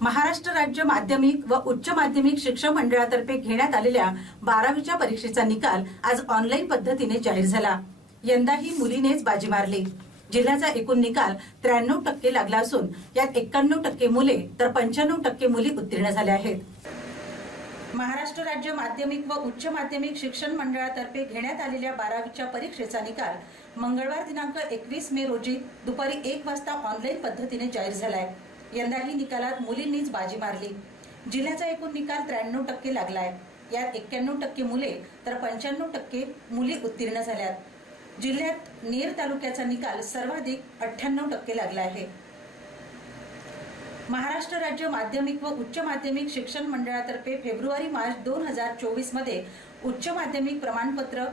महाराष्ट्र राज्य माध्यमिक व उच्च माध्यमिक शिक्षण मंडळातर्फे घेण्यात आलेल्या बारावीच्या परीक्षेचा निकाल आज ऑनलाईन पद्धतीने जाहीर झाला. यंदाही मुलीनेच बाजी मारली. जिल्ह्याचा एकूण निकाल त्र्याण्णव टक्के लागला असून यात एक्क्याण्णव टक्के मुले तर पंच्याण्णव टक्के मुली उत्तीर्ण झाल्या आहेत. महाराष्ट्र राज्य माध्यमिक व उच्च माध्यमिक शिक्षण मंडळातर्फे घेण्यात आलेल्या बारावीच्या परीक्षेचा निकाल मंगळवार दिनांक एकवीस मे रोजी दुपारी एक वाजता ऑनलाईन पद्धतीने जाहीर झाला आहे यंदाही निकालात मुलींनीच बाजी मारली. जिल्ह्याचा एकूण निकाल त्र्याण्णव टक्के लागला आहे यात एक्क्याण्णव टक्के मुले तर पंच्याण्णव टक्के मुली उत्तीर्ण झाल्यात. जिल्ह्यात नेर तालुक्याचा निकाल सर्वाधिक अठ्ठ्याण्णव टक्के लागला आहे. महाराष्ट्र राज्य माध्यमिक व उच्च माध्यमिक शिक्षण मंडळातर्फे फेब्रुवारी मार्च दोन हजार चोवीसमध्ये उच्च माध्यमिक प्रमाणपत्र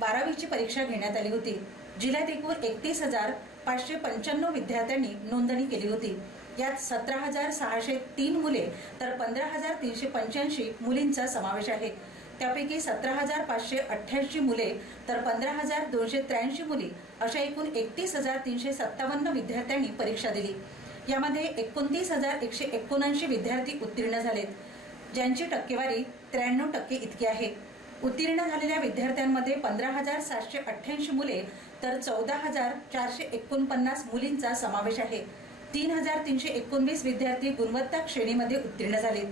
बारावीची परीक्षा घेण्यात आली होती. जिल्ह्यात एकूण एकतीस हजार पाचशे पंच्याण्णव विद्यार्थ्यांनी नोंदणी केली होती. यात सतरा हजार सहाशे तीन मुले तर पंधरा हजार तीनशे पंच्याऐंशी मुलींचा समावेश आहे. त्यापैकी सतरा हजार पाचशे अठ्ठ्याऐंशी मुले तर पंधरा हजार दोनशे त्र्याऐंशी मुली अशा एकूण एकतीस हजार तीनशे सत्तावन्न विद्यार्थ्यांनी परीक्षा दिली. यामध्ये एकोणतीस हजार एकशे एकोणऐंशी विद्यार्थी उत्तीर्ण झालेत ज्यांची टक्केवारी त्र्याण्णव टक्के इतकी आहे. उत्तीर्ण झालेल्या विद्यार्थ्यांमध्ये पंधरा हजार सातशे अठ्ठ्याऐंशी मुले तर चौदा हजार चारशे एकोणपन्नास मुलींचा समावेश आहे. तीन हजार तीनशे एकोणवीस विद्यार्थी गुणवत्ता श्रेणीमध्ये उत्तीर्ण झालेत.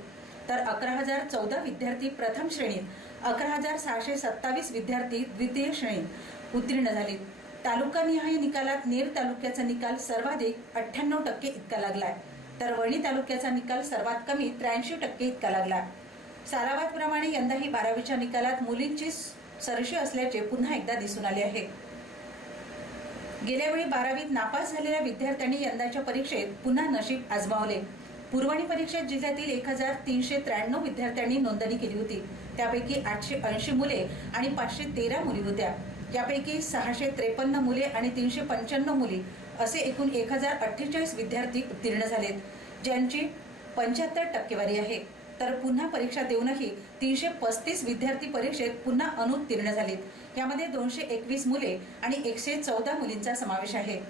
तर अकरा हजार चौदा विद्यार्थी प्रथम श्रेणीत अकरा हजार सहाशे सत्तावीस विद्यार्थी द्वितीय श्रेणीत उत्तीर्ण झाले तालुकानिहाय निकालात नेर तालुक्याचा निकाल सर्वाधिक अठ्ठ्याण्णव टक्के इतका लागलाय. तर वणी तालुक्याचा निकाल सर्वात कमी त्र्याऐंशी टक्के इतका लागला सारावादप्रमाणे यंदाही बारावीच्या निकालात मुलींची सरशी असल्याचे पुन्हा एकदा दिसून आले आहे. गेल्या वेळी बारावीत नापास झालेल्या विद्यार्थ्यांनी यंदाच्या परीक्षेत पुन्हा नशीब आजमावले. पुरवणी परीक्षेत जिल्ह्यातील एक हजार तीनशे त्र्याण्णव विद्यार्थ्यांनी नोंदणी केली होती. त्यापैकी आठशे ऐंशी मुले आणि पाचशे तेरा मुली होत्या. यापैकी सहाशे त्रेपन्न मुले आणि तीनशे पंच्याण्णव मुली असे एकूण एक हजार अठ्ठेचाळीस विद्यार्थी उत्तीर्ण झालेत ज्यांची पंच्याहत्तर टक्केवारी आहे. तर पुन्हा परीक्षा देऊनही तीनशे पस्तीस विद्यार्थी परीक्षेत पुन्हा अनुत्तीर्ण झालेत. यामध्ये दोनशे एकवीस मुले आणि एकशे चौदा मुलींचा समावेश आहे.